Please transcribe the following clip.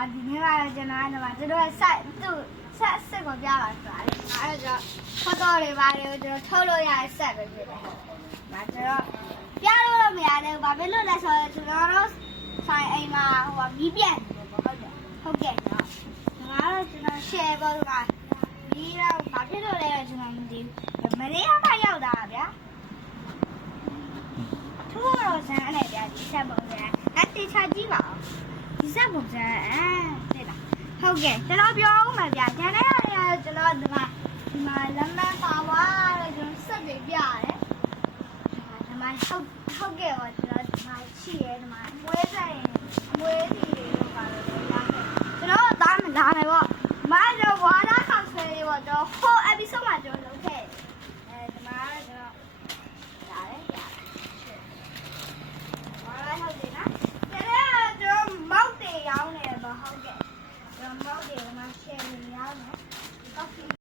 မှာဒီနေ့ကတော့ကျွန်တော်ကကျွန်တော်ဆက်သူဆက်ကိုပြပါဆိုတာလေအဲ့တော့ဖော်တော်တွေပါတယ်ကျွန်တော်ထုတ်လို့ရတဲ့ဆက်ပဲဖြစ်တယ်။ဒါကျွန်တော်ပြလို့မရသေးဘူး။ဘာဖြစ်လို့လဲဆိုတော့ကျွန်တော်တို့ဆိုင်အိမ်မှာဟိုမီးပြတ်ဟုတ်ကဲ့နော်။ငါတို့ကျွန်တော် share ပေါ်ကဒီတော့ဘာဖြစ်လို့လဲကျွန်တော်မသိဘူး။မနေ့ကမှရောက်တာဗျာ။ထိုးတော့ဆန်းအဲ့ဗျာဒီဆက်ပုံစံအတေချာကြည့်ပါဦး။ဒီဆက်ပုံစံတဲ့လား။ဟုတ်ကဲ့ကျွန်တော်ပြောဦးမယ်ဗျာ။ကျန်တဲ့နေရာကျွန်တော်ဒီမှာလမ်းမပါဝါလို့ကျွန်တော်ဆက်ပြီးပြရတယ်။ဒီမှာဟုတ်ကဲ့ပါကျွန်တော်ဒီမှာရှိရဲဒီမှာမွေးဆိုင်မွေးစီတွေတော့ပါလို့ရတယ်။ကျွန်တော်သားမလာနိုင်ပေါ့။မာတော့ဝါဒကောင်ဆယ်တွေပေါ့တော့ဟို episode မှာကျွန်တော်လုပ်ခဲ့ဒီမှာကျွန်တော်ရတယ်ဝါဒဟုတ်တယ်နော်။ကျန်တဲ့ကျွန်တော်မောက်တွေရောင်းနေပါဟုတ်ကဲ့။ကျွန်တော်မောက်တွေဒီမှာ share